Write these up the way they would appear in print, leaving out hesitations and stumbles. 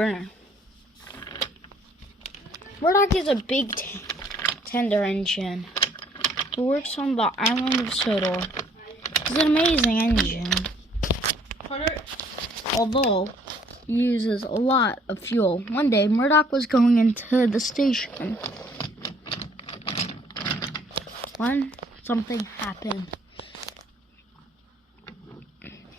burner. Murdoch is a big tender engine who works on the island of Sodor. It's an amazing engine, although it uses a lot of fuel. One day, Murdoch was going into the station when something happened.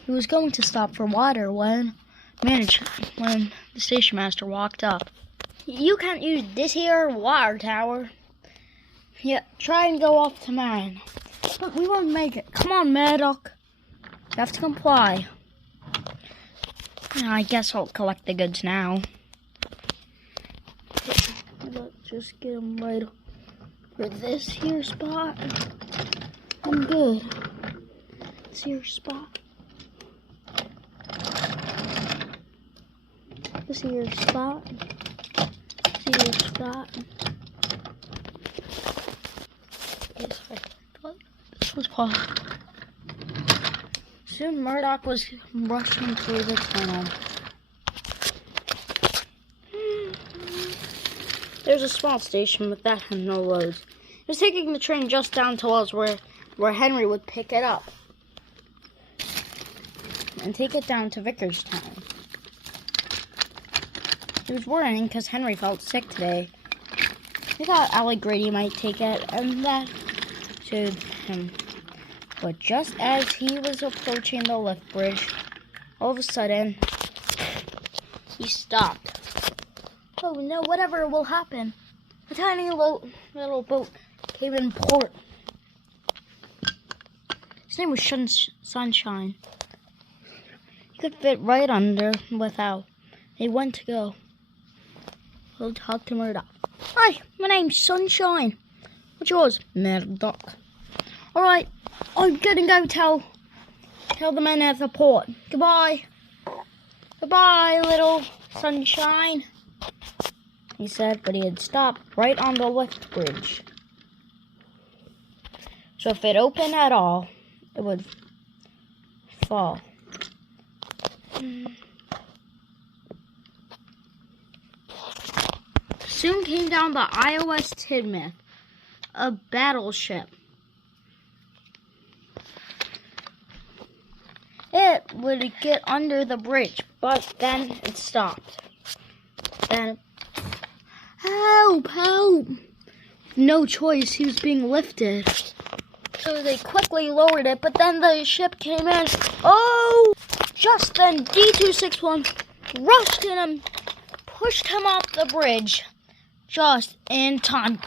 He was going to stop for water when the station master walked up. You can't use this here water tower. Yeah, try and go off to mine. But we won't make it. Come on, Murdoch. You have to comply. I guess I'll collect the goods now. Let's just get them right for this here spot. I'm good. This here spot. This here spot. This here spot. Yes, I thought this was possible. Soon Murdoch was rushing through the tunnel. There's a small station, but that had no loads. He was taking the train just down to Wells where Henry would pick it up and take it down to Vickerstown. He was worrying because Henry felt sick today. He thought Alec Grady might take it, and that suited him. But just as he was approaching the lift bridge, all of a sudden, he stopped. Oh no, whatever will happen. A tiny little boat came in port. His name was Sunshine. He could fit right under without. They went to go. He'll talk to Murdoch. Hi, my name's Sunshine. What's yours? Murdoch. Alright, I'm gonna go tell the men at the port. Goodbye. Goodbye, little Sunshine, he said, but he had stopped right on the lift bridge. So if it opened at all, it would fall. Soon came down the IOS Tidmouth, a battleship. It would get under the bridge, but then it stopped. Then, help, help! No choice, he was being lifted. So they quickly lowered it, but then the ship came in. Oh! Just then, D261 rushed in and pushed him off the bridge. Just in time.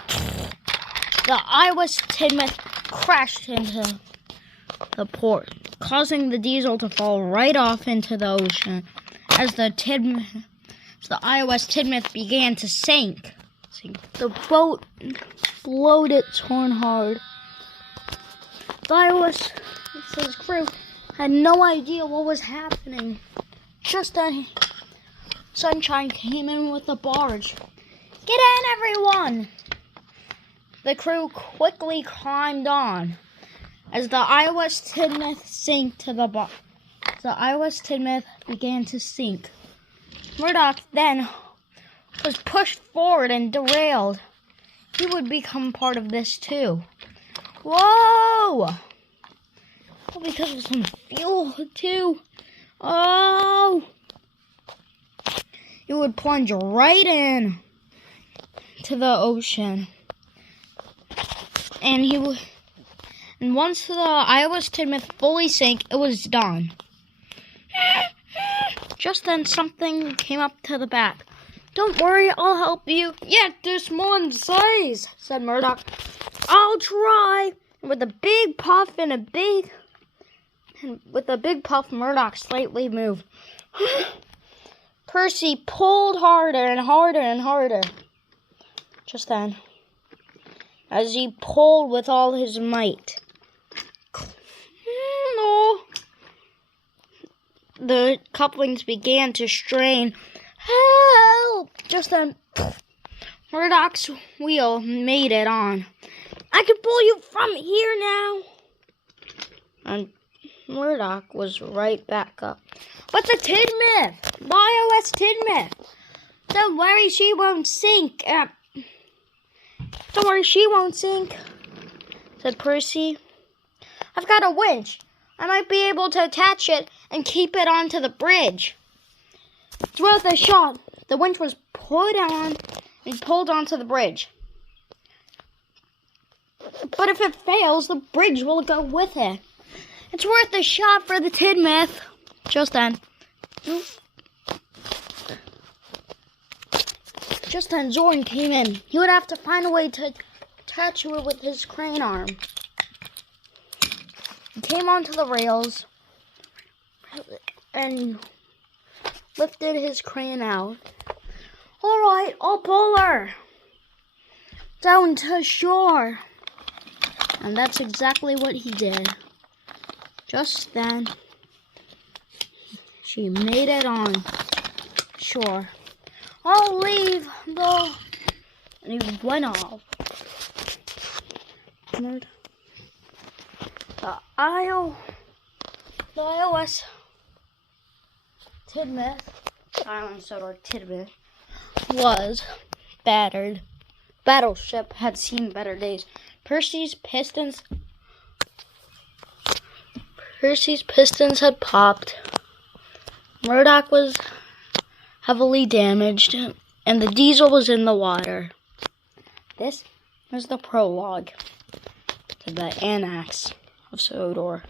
The IOS Tidmouth crashed into the port, causing the diesel to fall right off into the ocean as the IOS Tidmouth began to sink. The boat floated torn hard. The IOS's crew had no idea what was happening. Just then, Sunshine came in with a barge. Get in, everyone! The crew quickly climbed on. As the IOS Tidmouth sank to the bottom, the IOS Tidmouth began to sink. Murdoch then was pushed forward and derailed. He would become part of this too. Whoa! Well, because of some fuel too. Oh! He would plunge right in to the ocean, and And once the IOS Tidmouth fully sank, it was done. Just then, something came up to the back. Don't worry, I'll help you. Yeah, this one size, said Murdoch. I'll try. And with a big puff Murdoch slightly moved. Percy pulled harder and harder and harder. Just then, as he pulled with all his might, the couplings began to strain. Help! Just then, Murdoch's wheel made it on. I can pull you from here now. And Murdoch was right back up. But the Tidmouth, the IOS Tidmouth, Don't worry, she won't sink. Don't worry, she won't sink, said Percy. I've got a winch. I might be able to attach it and keep it onto the bridge. It's worth a shot. The winch was put on and pulled onto the bridge. But if it fails, the bridge will go with it. It's worth a shot for the Tidmouth. Just then Zorn came in. He would have to find a way to attach it with his crane arm. He came onto the rails and lifted his crane out. All right, I'll pull her down to shore. And that's exactly what he did. Just then, she made it on shore. I'll leave, though. And he went off. The IOS Tidmouth, Island Sodor Tidmouth, was battered. Battleship had seen better days. Percy's pistons had popped. Murdoch was heavily damaged, and the diesel was in the water. This was the prologue to the Annex of Sodor.